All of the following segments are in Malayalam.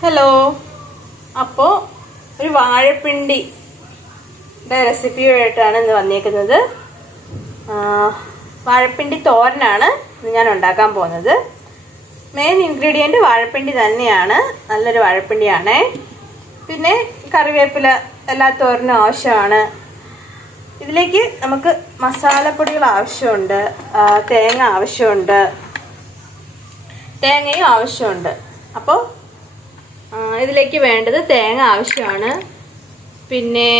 ഹലോ അപ്പോൾ ഒരു വാഴപ്പിണ്ടിയുടെ റെസിപ്പിയായിട്ടാണ് ഇന്ന് വന്നിരിക്കുന്നത് വാഴപ്പിണ്ടി തോരനാണ് ഇന്ന് ഞാൻ ഉണ്ടാക്കാൻ പോകുന്നത്. മെയിൻ ഇൻഗ്രീഡിയന്റ് വാഴപ്പിണ്ടി തന്നെയാണ്. നല്ലൊരു വാഴപ്പിണ്ടിയാണേ. പിന്നെ കറിവേപ്പില എല്ലാ തോരനും ആവശ്യമാണ്. ഇതിലേക്ക് നമുക്ക് മസാലപ്പൊടികൾ ആവശ്യമുണ്ട്. തേങ്ങ ആവശ്യമുണ്ട്. തേങ്ങയും ആവശ്യമുണ്ട്. അപ്പോൾ ഇതിലേക്ക് വേണ്ടത് തേങ്ങ ആവശ്യമാണ്. പിന്നെ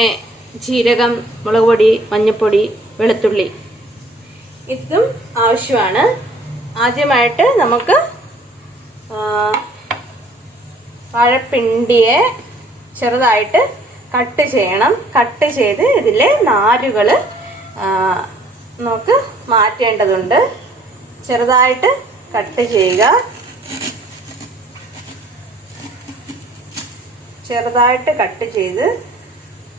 ജീരകം മുളക് പൊടി മഞ്ഞൾപ്പൊടി വെളുത്തുള്ളി. ഇതും ആവശ്യമാണ്. ആദ്യമായിട്ട് നമുക്ക് ആ, വാഴപ്പിണ്ടിയെ ചെറുതായിട്ട് കട്ട് ചെയ്യണം. കട്ട് ചെയ്ത് ഇതിലെ നാരുകൾ നമുക്ക് മാറ്റേണ്ടതുണ്ട്. ചെറുതായിട്ട് കട്ട് ചെയ്യുക. ചെറുതായിട്ട് കട്ട് ചെയ്ത്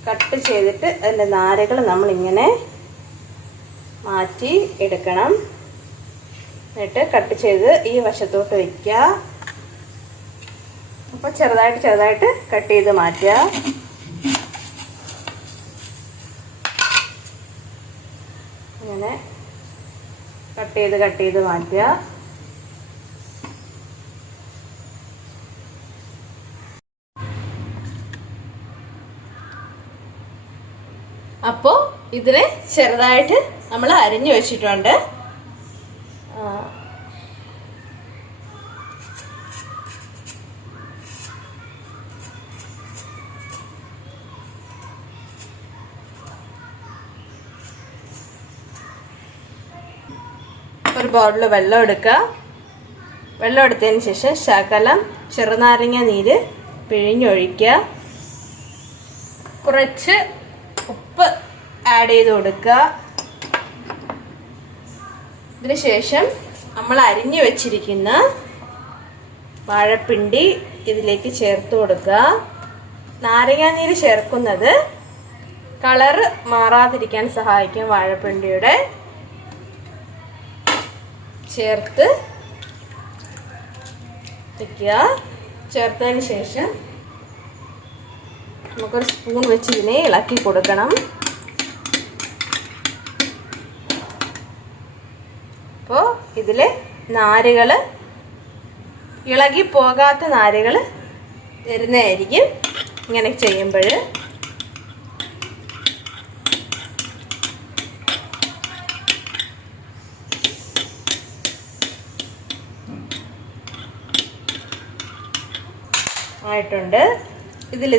കട്ട് ചെയ്തിട്ട് അതിന്റെ നാരുകൾ നമ്മളിങ്ങനെ മാറ്റി എടുക്കണം. എന്നിട്ട് കട്ട് ചെയ്ത് ഈ വശത്തോട്ട് വയ്ക്കുക അപ്പോൾ ചെറുതായിട്ട് ചെറുതായിട്ട് കട്ട് ചെയ്ത് മാറ്റുക. ഇങ്ങനെ കട്ട് ചെയ്ത് കട്ട് ചെയ്ത് മാറ്റുക. അപ്പോൾ ഇതിനെ ചെറുതായിട്ട് നമ്മൾ അരിഞ്ഞു വെച്ചിട്ടുണ്ട്. ഒരു ബൗളിൽ വെള്ളം എടുക്കുക. വെള്ളം എടുത്തതിന് ശേഷം ശകലം ചെറുനാരങ്ങ നീര് പിഴിഞ്ഞൊഴിക്കുക. കുറച്ച് ഉപ്പ് ആഡ് ചെയ്ത് കൊടുക്കുക. ഇതിന് ശേഷം നമ്മൾ അരിഞ്ഞു വെച്ചിരിക്കുന്ന വാഴപ്പിണ്ടി ഇതിലേക്ക് ചേർത്ത് കൊടുക്കുക. നാരങ്ങാനീര് ചേർക്കുന്നത് കളറ് മാറാതിരിക്കാൻ സഹായിക്കും വാഴപ്പിണ്ടിയുടെ. ചേർത്ത് വയ്ക്കുക ചേർത്തതിന് ശേഷം നമുക്കൊരു സ്പൂൺ വെച്ച് ഇതിനെ ഇളക്കി കൊടുക്കണം. അപ്പോൾ ഇതിൽ നാരുകൾ ഇളകി പോകാത്ത നാരുകൾ വരുന്നതായിരിക്കും ഇങ്ങനെ ചെയ്യുമ്പോൾ ആയിട്ടുണ്ട്. ഇതിൽ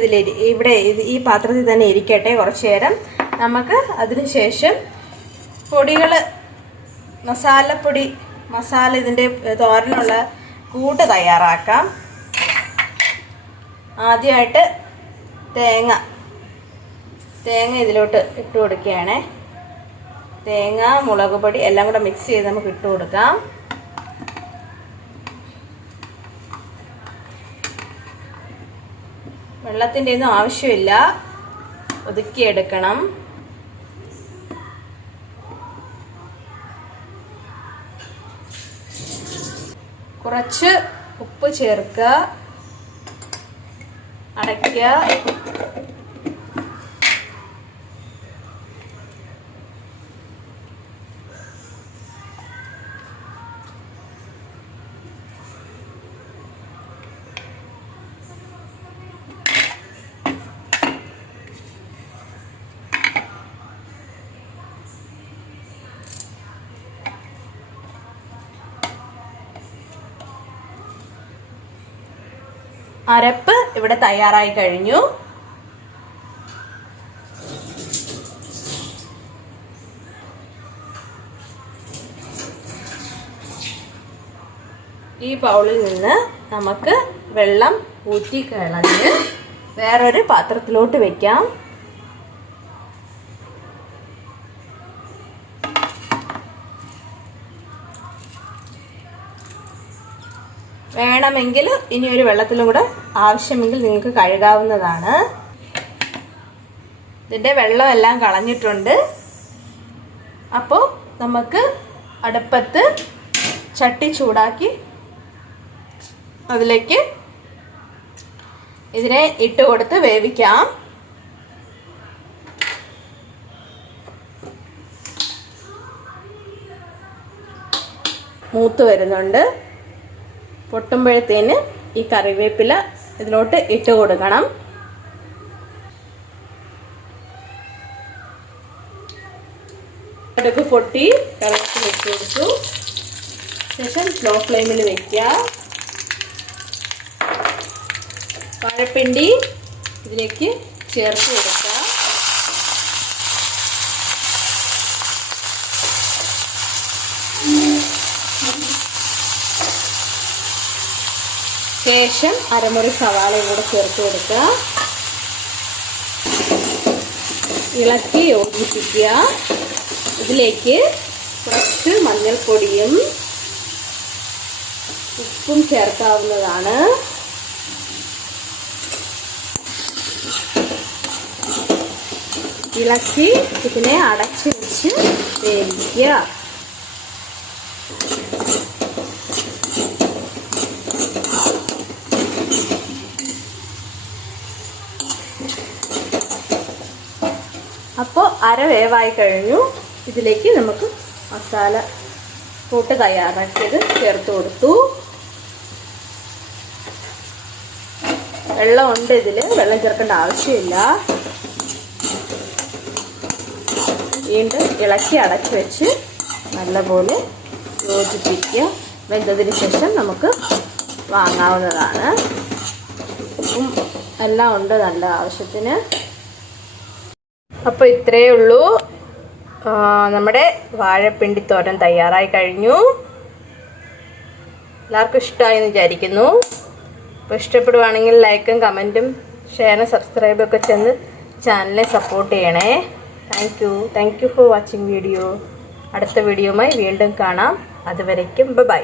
ഇവിടെ ഈ പാത്രത്തിൽ തന്നെ ഇരിക്കട്ടെ കുറച്ച് നേരം. നമുക്ക് അതിനുശേഷം പൊടികൾ മസാലപ്പൊടി മസാല ഇതിന്റെ തോരനുള്ള കൂട്ട് തയ്യാറാക്കാം. ആദ്യമായിട്ട് തേങ്ങ തേങ്ങ ഇതിലോട്ട് ഇട്ട് കൊടുക്കുകയാണേ. തേങ്ങ മുളക് പൊടി എല്ലാം കൂടെ മിക്സ് ചെയ്ത് നമുക്ക് ഇട്ട് കൊടുക്കാം. വെള്ളത്തിന്റെ ഒന്നും ആവശ്യമില്ല. ഒതുക്കിയെടുക്കണം. കുറച്ച് ഉപ്പ് ചേർക്കുക. അടയ്ക്കുക. അരപ്പ് ഇവിടെ തയ്യാറായി കഴിഞ്ഞു. ഈ ബൗളിൽ നിന്ന് നമുക്ക് വെള്ളം ഊറ്റി കളഞ്ഞ് വേറൊരു പാത്രത്തിലോട്ട് വെക്കാം. വേണമെങ്കിൽ ഇനി ഒരു വെള്ളത്തിലും കൂടെ ആവശ്യമെങ്കിൽ നിങ്ങൾക്ക് കഴുകാവുന്നതാണ്. ഇതിന്റെ വെള്ളമെല്ലാം കളഞ്ഞിട്ടുണ്ട്. അപ്പോൾ നമുക്ക് അടുപ്പത്ത് ചട്ടി ചൂടാക്കി അതിലേക്ക് ഇതിനെ ഇട്ട് കൊടുത്ത് വേവിക്കാം. മൂത്ത് വരുന്നുണ്ട്. പൊട്ടുമ്പോഴത്തേന് ഈ കറിവേപ്പില ഇതിലോട്ട് ഇട്ട് കൊടുക്കണം. അടുക്ക് പൊട്ടി കറിവേപ്പില ഇട്ട് കൊടുത്തു. ശേഷം സ്ലോ ഫ്ലെയിമിൽ വെക്കുക. വാഴപ്പിണ്ടി ഇതിലേക്ക് ചേർത്ത് കൊടുക്കുക. ശേഷം അരമുറി സവാളയും കൂടെ ചേർത്ത് കൊടുക്കുക. ഇളക്കി യോജിപ്പിക്കുക. ഇതിലേക്ക് കുറച്ച് മഞ്ഞൾപ്പൊടിയും ഉപ്പും ചേർക്കാവുന്നതാണ്. ഇളക്കി ഇതിനെ അടച്ചു വെച്ച് വേവിക്കുക അപ്പോൾ അര വേവായി കഴിഞ്ഞു. ഇതിലേക്ക് നമുക്ക് മസാല കൂട്ട് തയ്യാറാക്കിയത് ചേർത്ത് കൊടുത്തു. വെള്ളമുണ്ട് ഇതിൽ വെള്ളം ചേർക്കേണ്ട ആവശ്യമില്ല. വീണ്ടും ഇളക്കി അടച്ചു വെച്ച് നല്ലപോലെ യോജിപ്പിക്കുക. വെന്തതിന് ശേഷം നമുക്ക് വാങ്ങാവുന്നതാണ്. എല്ലാം ഉണ്ട് നല്ല ആവശ്യത്തിന്. അപ്പോൾ ഇത്രയേ ഉള്ളൂ. നമ്മുടെ വാഴപ്പിണ്ടി തോരൻ തയ്യാറായി കഴിഞ്ഞു. എല്ലാവർക്കും ഇഷ്ടമായി എന്ന് വിചാരിക്കുന്നു. അപ്പോൾ ഇഷ്ടപ്പെടുവാണെങ്കിൽ ലൈക്കും കമന്റും ഷെയറും സബ്സ്ക്രൈബും ഒക്കെ ചെന്ന് ചാനലിനെ സപ്പോർട്ട് ചെയ്യണേ. Thank you thank you for watching video അടുത്ത വീഡിയോയുമായി വീണ്ടും കാണാം. അതുവരയ്ക്കും ബൈ